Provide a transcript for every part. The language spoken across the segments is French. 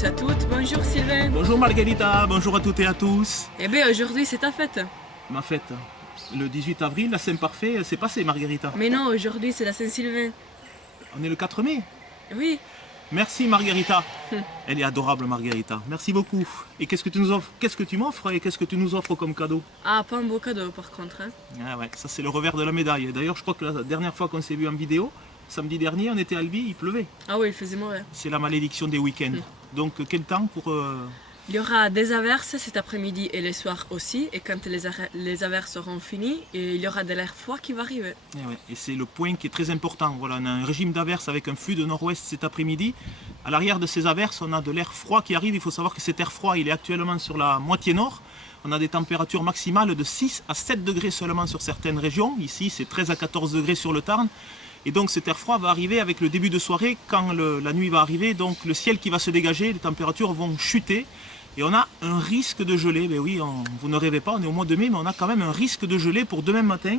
tous à toutes. Bonjour Sylvain. Bonjour Margarita, bonjour à toutes et à tous. Eh bien aujourd'hui c'est ta fête. Ma fête, le 18 avril, la Saint-Parfait, c'est passé Margarita. Mais non, aujourd'hui c'est la Saint-Sylvain. On est le 4 mai. Oui. Merci Margarita. Elle est adorable Margarita, merci beaucoup. Et qu'est-ce que tu nous offres? Qu'est-ce que tu m'offres et qu'est-ce que tu nous offres comme cadeau? Ah, pas un beau cadeau par contre. Hein. Ah ouais, ça c'est le revers de la médaille. D'ailleurs je crois que la dernière fois qu'on s'est vu en vidéo, samedi dernier, on était à Albi, il pleuvait. Ah oui, il faisait mauvais. C'est la malédiction des week-ends. Donc quel temps pour... Il y aura des averses cet après-midi et les soirs aussi. Et quand les averses seront finies, il y aura de l'air froid qui va arriver. Et c'est le point qui est très important. Voilà, on a un régime d'averses avec un flux de nord-ouest cet après-midi. À l'arrière de ces averses, on a de l'air froid qui arrive. Il faut savoir que cet air froid, il est actuellement sur la moitié nord. On a des températures maximales de 6 à 7 degrés seulement sur certaines régions. Ici, c'est 13 à 14 degrés sur le Tarn. Et donc cet air froid va arriver avec le début de soirée, quand la nuit va arriver, donc le ciel qui va se dégager, les températures vont chuter. Et on a un risque de gelée, ben oui, vous ne rêvez pas, on est au mois de mai, mais on a quand même un risque de gelée pour demain matin.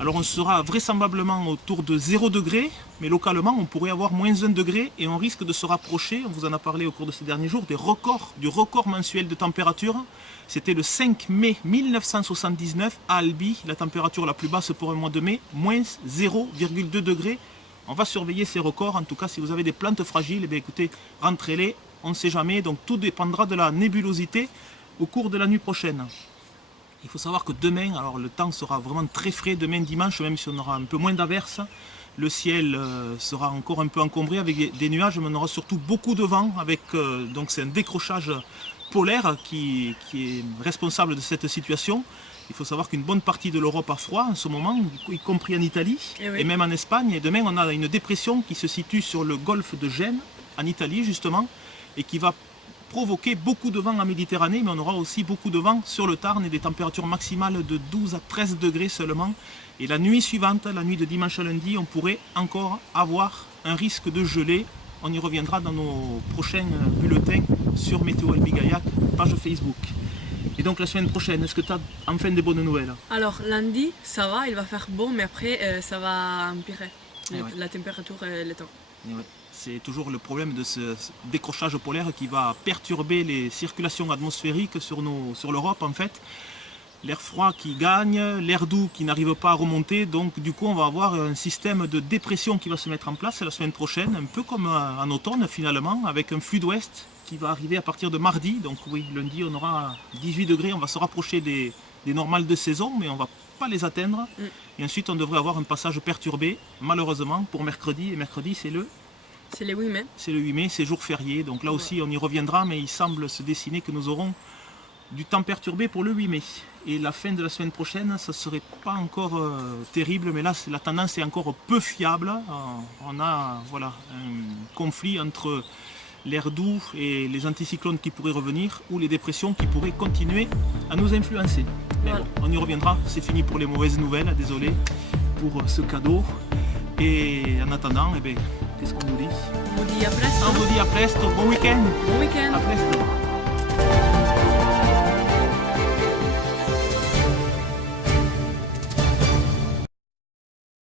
Alors on sera vraisemblablement autour de 0 degré, mais localement on pourrait avoir moins 1 degré et on risque de se rapprocher, on vous en a parlé au cours de ces derniers jours, du record mensuel de température. C'était le 5 mai 1979 à Albi, la température la plus basse pour un mois de mai, moins 0,2 degrés. On va surveiller ces records, en tout cas si vous avez des plantes fragiles, eh bien, écoutez, rentrez-les. On ne sait jamais, donc tout dépendra de la nébulosité au cours de la nuit prochaine. Il faut savoir que demain, alors le temps sera vraiment très frais, demain dimanche, même si on aura un peu moins d'averses, le ciel sera encore un peu encombré avec des nuages, mais on aura surtout beaucoup de vent, avec donc c'est un décrochage polaire qui est responsable de cette situation. Il faut savoir qu'une bonne partie de l'Europe a froid en ce moment, y compris en Italie et même en Espagne. Et demain, on a une dépression qui se situe sur le golfe de Gênes, en Italie justement, et qui va provoquer beaucoup de vent en Méditerranée, mais on aura aussi beaucoup de vent sur le Tarn et des températures maximales de 12 à 13 degrés seulement. Et la nuit suivante, la nuit de dimanche à lundi, on pourrait encore avoir un risque de gelée. On y reviendra dans nos prochains bulletins sur Météo Albi Gaillac, page Facebook. Et donc la semaine prochaine, est-ce que tu as enfin des bonnes nouvelles? Alors lundi, ça va, il va faire beau, mais après ça va empirer, la température et le temps. C'est toujours le problème de ce décrochage polaire qui va perturber les circulations atmosphériques sur l'Europe en fait. L'air froid qui gagne, l'air doux qui n'arrive pas à remonter, donc du coup on va avoir un système de dépression qui va se mettre en place la semaine prochaine, un peu comme en automne finalement, avec un flux d'ouest qui va arriver à partir de mardi. Donc oui, lundi on aura 18 degrés, on va se rapprocher des normales de saison, mais on ne va pas les atteindre. Et ensuite on devrait avoir un passage perturbé, malheureusement, pour mercredi, et mercredi c'est le 8 mai. C'est le 8 mai, c'est jour férié, donc là aussi on y reviendra, mais il semble se dessiner que nous aurons du temps perturbé pour le 8 mai. Et la fin de la semaine prochaine, ça ne serait pas encore terrible, mais là la tendance est encore peu fiable. On a voilà, un conflit entre l'air doux et les anticyclones qui pourraient revenir, ou les dépressions qui pourraient continuer à nous influencer. Mais bon, on y reviendra, c'est fini pour les mauvaises nouvelles, désolé pour ce cadeau. Et en attendant, eh bien, qu'est-ce qu'on nous dit? On vous dit à presto. On vous dit à presto, bon week-end. Bon week-end. À presto.